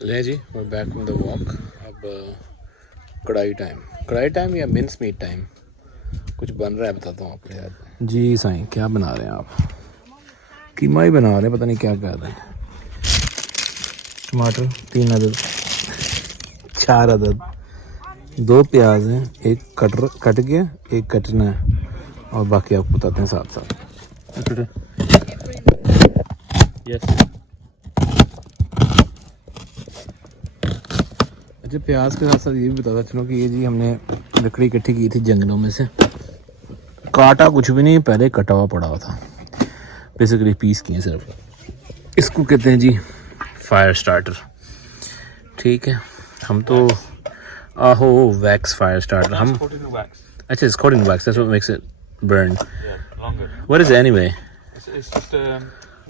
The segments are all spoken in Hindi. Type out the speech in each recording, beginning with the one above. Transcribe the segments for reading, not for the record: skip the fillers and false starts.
ले जी, we're back from the walk. अब कढ़ाई टाइम या मिन्स मीट टाइम, कुछ बन रहा है, बताता हूँ आपको यार। जी साईं, क्या बना रहे हैं आप? कीमा ही बना रहे हैं, पता नहीं क्या कर रहे हैं। टमाटर 3 अदद, 4 अदद, 2 प्याज हैं, एक कट गया, एक कटना है, और बाकी आपको बताते हैं साथ साथ। यस। अच्छा, प्याज के साथ साथ ये भी बताता चलो कि ये जी हमने लकड़ी इकट्ठी की थी जंगलों में से, काटा कुछ भी नहीं, पहले कटा हुआ पड़ा हुआ था, बेसिकली पीस किए सिर्फ। इसको कहते हैं जी फायर स्टार्टर। ठीक है, हम तो आहो वैक्स फायर स्टार्टर हम। अच्छा, it's coated in wax, that's what makes it burn. Yeah, longer. What is it anyway? It's just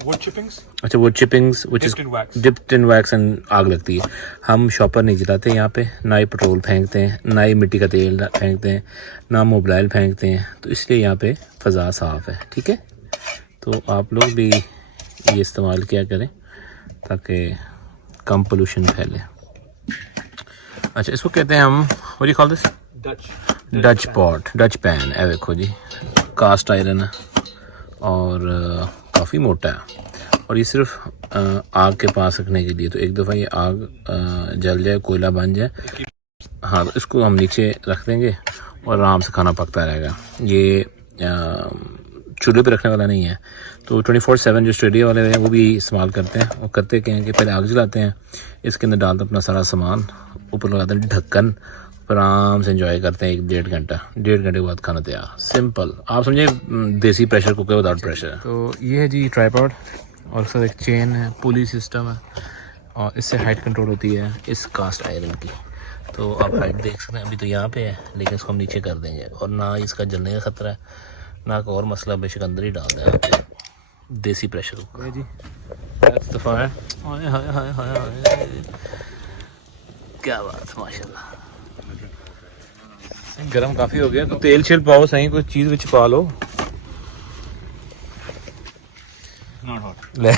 wood chippings. अच्छा, wood chippings which is Dipped in wax. dipped in wax and आग लगती है। हम शॉपर नहीं जलाते यहाँ पे, ना ही पेट्रोल फेंकते हैं, ना ही मिट्टी का तेल फेंकते हैं, ना मोबाइल फेंकते हैं, तो इसलिए यहाँ पे फ़ज़ा साफ़ है। ठीक है, तो आप लोग भी ये इस्तेमाल किया करें ताकि कम पोल्यूशन फैले। अच्छा, इसको कहते हैं हम, what do you call this? Dutch pot, Dutch pan. है देखो जी, कास्ट आयरन है और काफ़ी मोटा है, और ये सिर्फ आग के पास रखने के लिए। तो एक दफ़ा ये आग जल जाए, कोयला बन जाए, हाँ, तो इसको हम नीचे रख देंगे और आराम से खाना पकता रहेगा। ये चूल्हे पे रखने वाला नहीं है। तो 24/7 जो स्टूडियो वाले हैं वो भी इस्तेमाल करते हैं। वो करते क्या हैं कि पहले आग जलाते हैं, इसके अंदर डालते अपना सारा सामान, ऊपर लगाते हैं ढक्कन, आराम से एंजॉय करते हैं। 1-1.5 घंटा, 1.5 घंटे के बाद खाना तैयार। सिंपल, आप समझे देसी प्रेशर कुकर विदाउट प्रेशर। तो ये है जी ट्राइपॉड, और उसका एक चेन है, पुली सिस्टम है, और इससे हाइट कंट्रोल होती है इस कास्ट आयरन की। तो आप हाइट देख सकते हैं, अभी तो यहाँ पे है, लेकिन इसको हम नीचे कर देंगे, और ना इसका जलने का ख़तरा है, ना कोई और मसला, बेशक अंदर ही डाल दें आप। देसी प्रेशर कुकर जी, that's the fire। हाय हाय हाय हाय हाय, क्या बात, माशाल्लाह। गरम काफ़ी हो गया, तो तेल छिल पाओ सही, कोई चीज़ विच पा लो। ले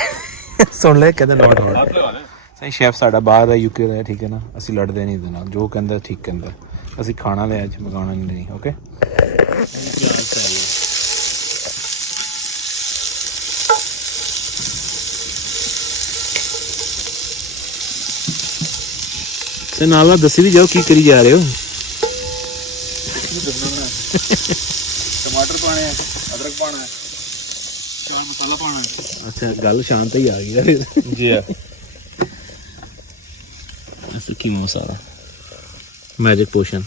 सुन ले, कहते नॉट हॉट। सही शेफ साडा बाहर है, यूके ਦਾ, ठीक है ना, ਅਸੀਂ ਲੜਦੇ ਨਹੀਂ ਇਹਦੇ ਨਾਲ, ਜੋ ਕਹਿੰਦਾ ਠੀਕ ਕਹਿੰਦਾ, ਅਸੀਂ ਖਾਣਾ ਲਿਆ ਅੱਜ, ਮਗਾਉਣਾ ਨਹੀਂ। ਓਕੇ, ਤੇ ਨਾਲ ਦੱਸੀ ਵੀ ਜਾਓ ਕੀ ਕਰੀ ਜਾ ਰਹੇ ਹੋ। टमाटर पाने हैं, अदरक पाना है, चाट मसाला पाना है। अच्छा, गल शांत ही आ गई यार जी। ऐसे कीमा मसाला, मैजिक पोशन,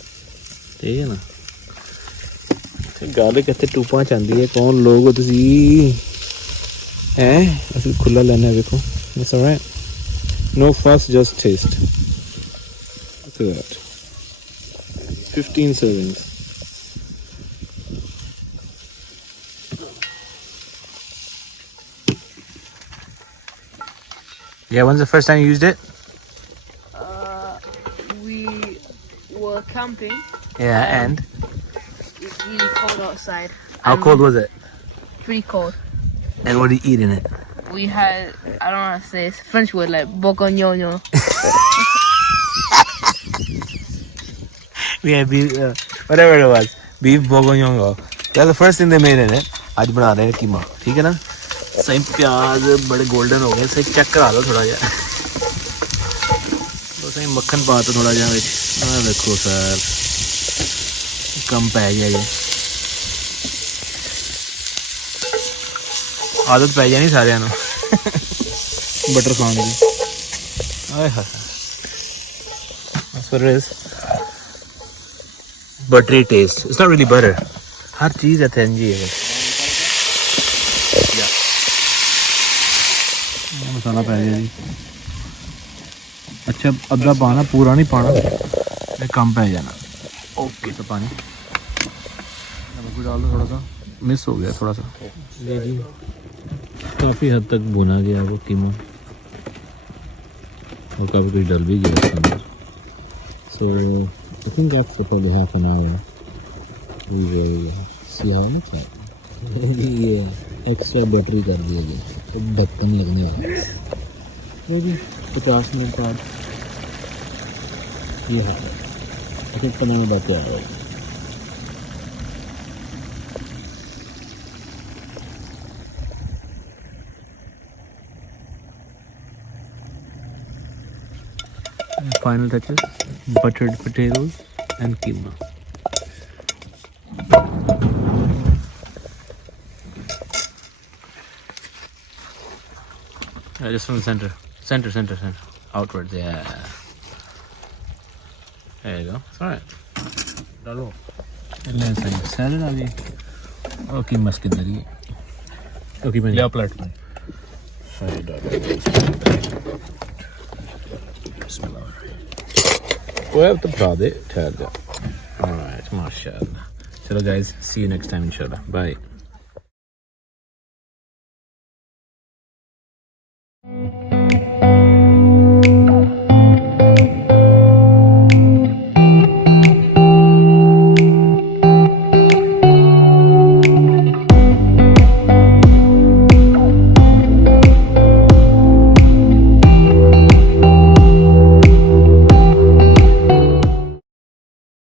ठीक है ना। गल कितने टूपा चाहती है, कौन लोग हो तुसी हैं? असं खुला लेना है, देखो, that's all right, no fuss, just taste। look at that, 15 servings। Yeah, when's the first time you used it? We were camping. Yeah, and It's really cold outside. how and cold was it? Pretty cold. And what did you eat in it? We had, I don't know how to say this, French word like bourguignon. We had beef, whatever it was, beef bourguignon। That's the first thing they made in it। आज बना रहे हैं कीमा, ठीक है ना। सही प्याज बड़े गोल्डन हो गए, सही चेक करा लो थोड़ा जा, तो सही मक्खन पा दो थोड़ा जा विच। देखो सर, कम पै गया जी, आदत पै जानी सारिਆਂ ਨੂੰ बटर खाने की। हाय हाय, that's what it is, buttery taste। it's not really butter, हर चीज़ है जी है। मसाला पै गया जी। अच्छा, अद्धा पाना, पूरा नहीं पाना, कम पै जाना। ओके, तो पानी नमक डाल दो थोड़ा सा, मिस हो गया थोड़ा सा। ये जी काफ़ी हद तक भुना गया वो कीमा, और काफ़ी कुछ डल भी गया उसके अंदर। So I think after probably half an hour we will see how much है। ये एक्स्ट्रा बटरी कर दिया गया, तो ढक्कन लगने वाला है। 50 मिनट बाद ये है ऐसे करने में बात है। Final touches, buttered potatoes and keema. Just from the center, outwards. Yeah, there you go. It's all right. Dalo. And then some salad आ गई और कीमा इसके अंदर ही है। ओके भाई लिया प्लेट में सही डालो। वो अब तो बता दे ठहर जा। All right, माशाल्लाह। चलो guys, see you next time inshallah. Bye.